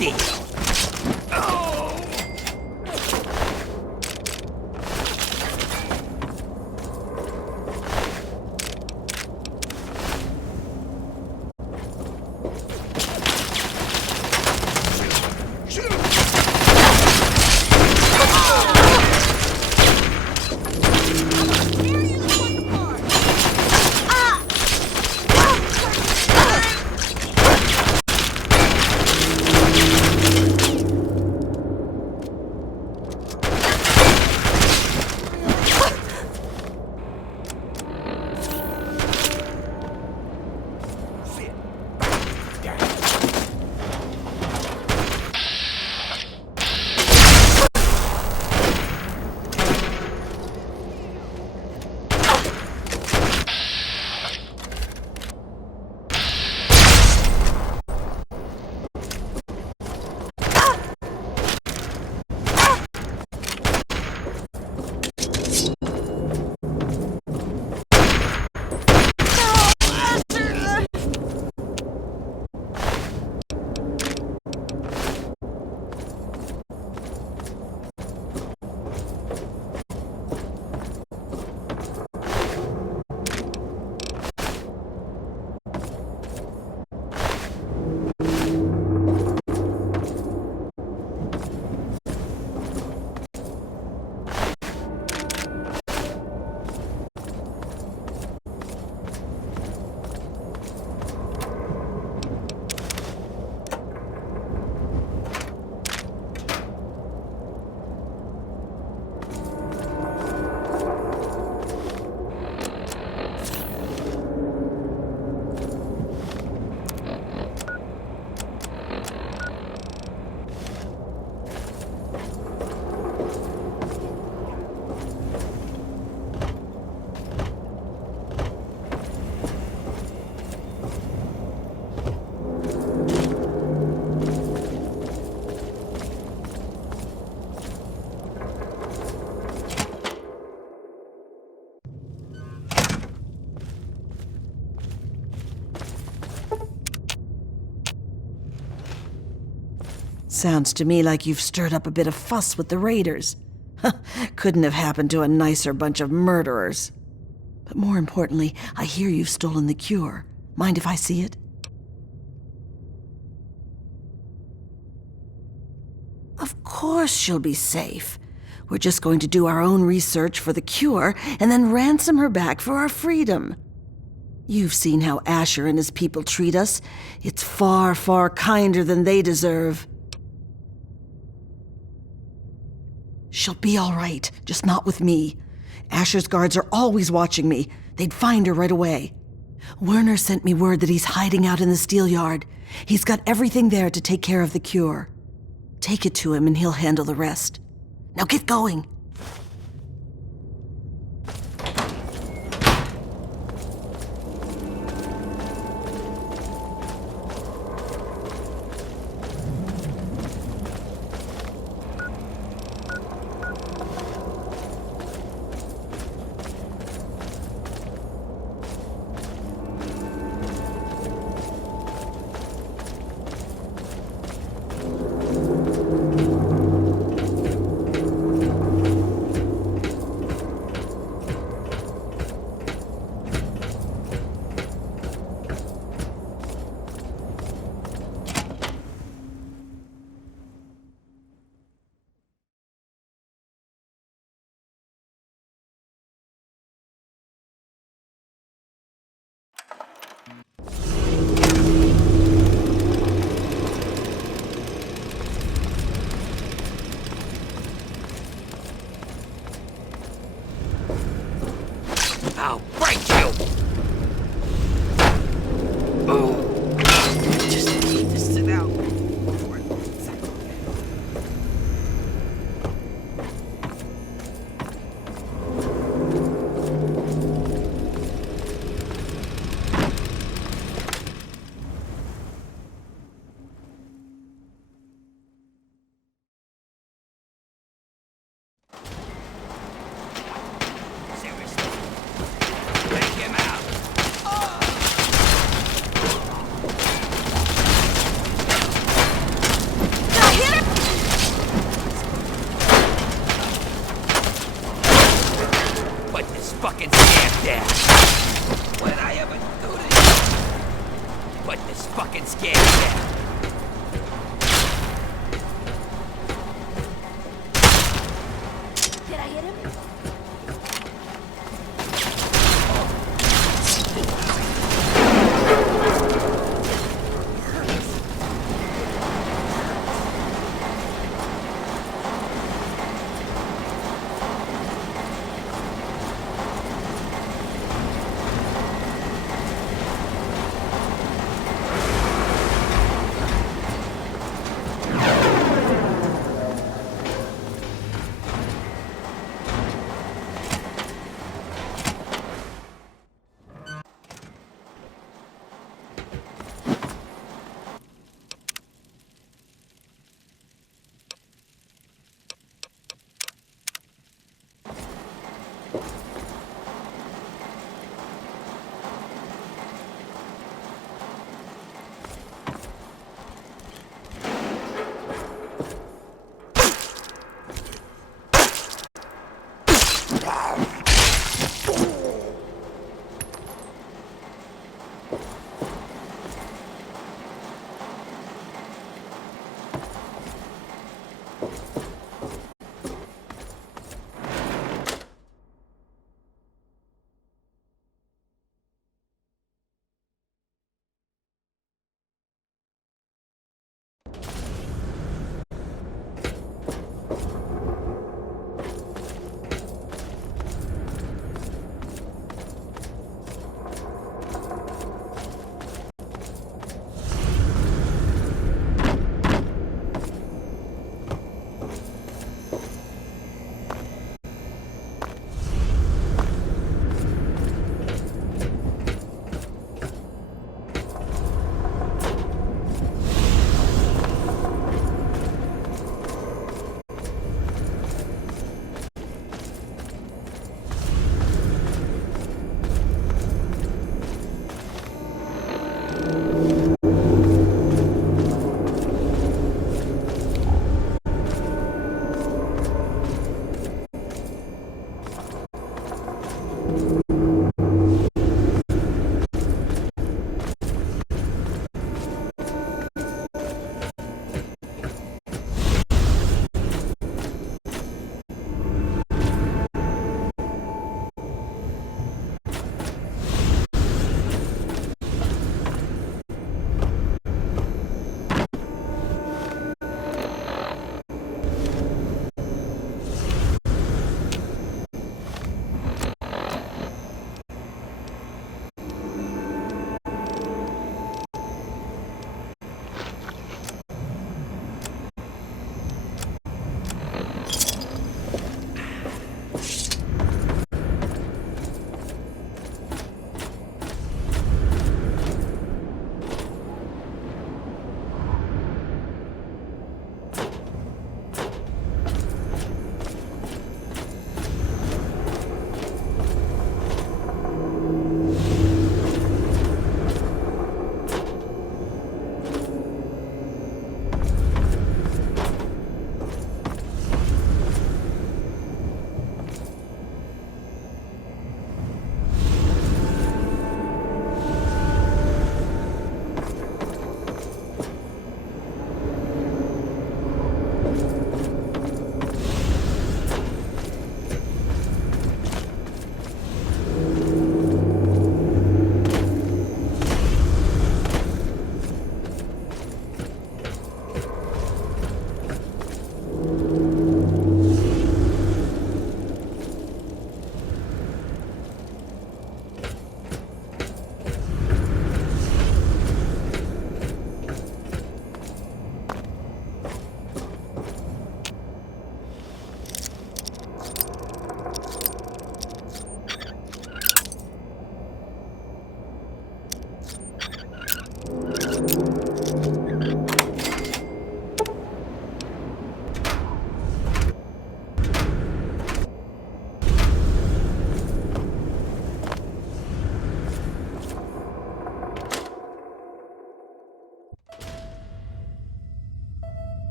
deal. Sounds to me like you've stirred up a bit of fuss with the raiders. Couldn't have happened to a nicer bunch of murderers. But more importantly, I hear you've stolen the cure. Mind if I see it? Of course she'll be safe. We're just going to do our own research for the cure and then ransom her back for our freedom. You've seen how Asher and his people treat us. It's far, far kinder than they deserve. She'll be all right, just not with me. Asher's guards are always watching me. They'd find her right away. Werner sent me word that he's hiding out in the steel yard. He's got everything there to take care of the cure. Take it to him and he'll handle the rest. Now get going.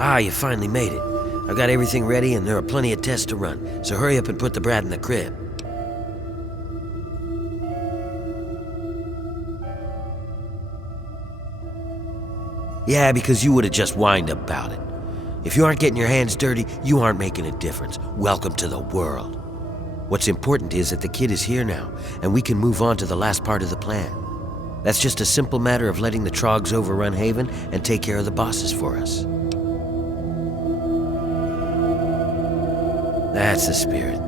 Ah, you finally made it. I've got everything ready and there are plenty of tests to run, so hurry up and put the brat in the crib. Yeah, because you would have just whined about it. If you aren't getting your hands dirty, you aren't making a difference. Welcome to the world. What's important is that the kid is here now, and we can move on to the last part of the plan. That's just a simple matter of letting the Trogs overrun Haven and take care of the bosses for us. That's the spirit.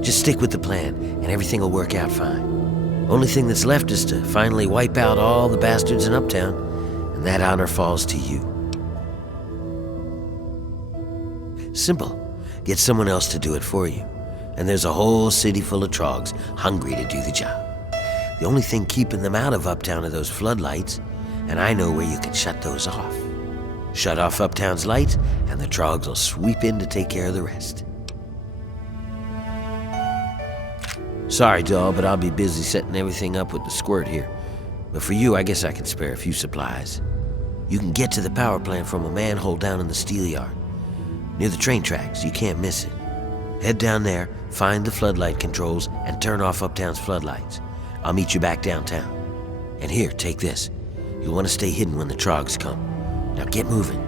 Just stick with the plan, and everything will work out fine. Only thing that's left is to finally wipe out all the bastards in Uptown, and that honor falls to you. Simple. Get someone else to do it for you, and there's a whole city full of Trogs hungry to do the job. The only thing keeping them out of Uptown are those floodlights, and I know where you can shut those off. Shut off Uptown's lights, and the Trogs will sweep in to take care of the rest. Sorry, doll, but I'll be busy setting everything up with the squirt here. But for you, I guess I can spare a few supplies. You can get to the power plant from a manhole down in the steel yard. Near the train tracks, you can't miss it. Head down there, find the floodlight controls, and turn off Uptown's floodlights. I'll meet you back downtown. And here, take this. You'll want to stay hidden when the Trogs come. Now get moving.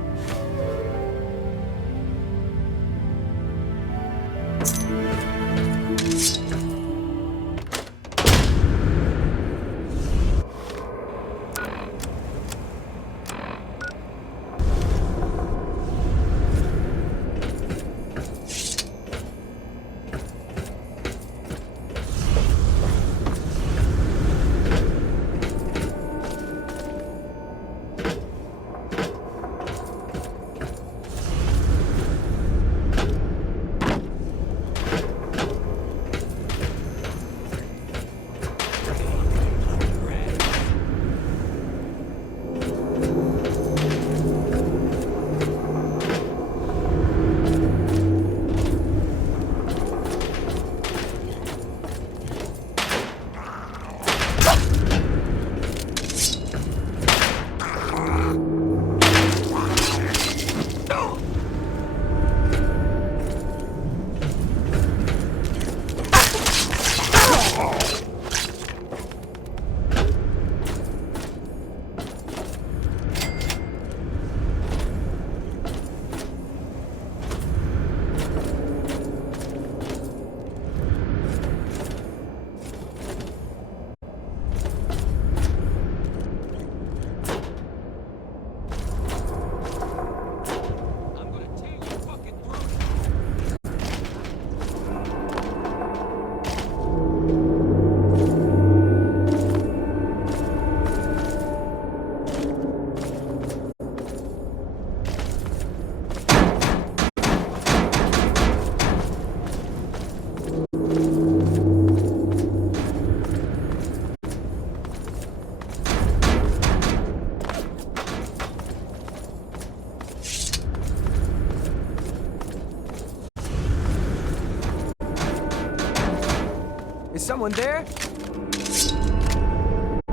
Is someone there?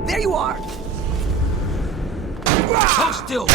There you are! Hold still!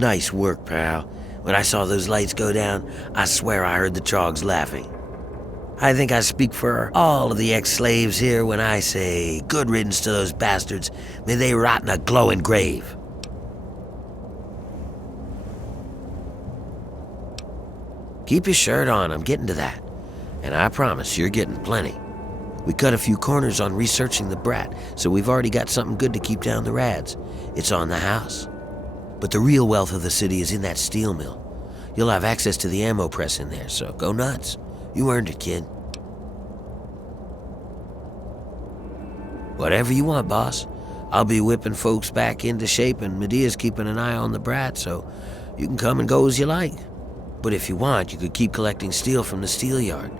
Nice work, pal. When I saw those lights go down, I swear I heard the Trogs laughing. I think I speak for all of the ex-slaves here when I say, good riddance to those bastards. May they rot in a glowing grave. Keep your shirt on, I'm getting to that. And I promise you're getting plenty. We cut a few corners on researching the brat, so we've already got something good to keep down the rads. It's on the house. But the real wealth of the city is in that steel mill. You'll have access to the ammo press in there, so go nuts. You earned it, kid. Whatever you want, boss. I'll be whipping folks back into shape, and Medea's keeping an eye on the brat, so you can come and go as you like. But if you want, you could keep collecting steel from the steel yard.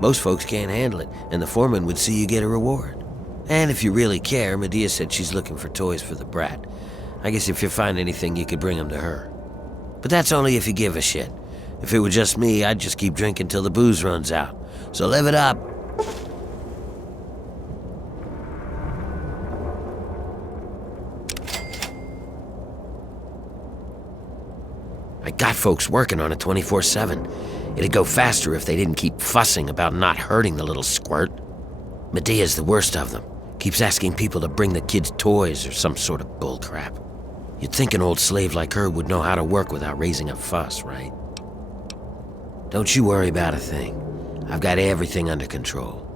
Most folks can't handle it, and the foreman would see you get a reward. And if you really care, Medea said she's looking for toys for the brat. I guess if you find anything, you could bring them to her. But that's only if you give a shit. If it were just me, I'd just keep drinking till the booze runs out. So live it up. I got folks working on it 24/7. It'd go faster if they didn't keep fussing about not hurting the little squirt. Medea's the worst of them. Keeps asking people to bring the kids toys or some sort of bullcrap. You'd think an old slave like her would know how to work without raising a fuss, right? Don't you worry about a thing. I've got everything under control.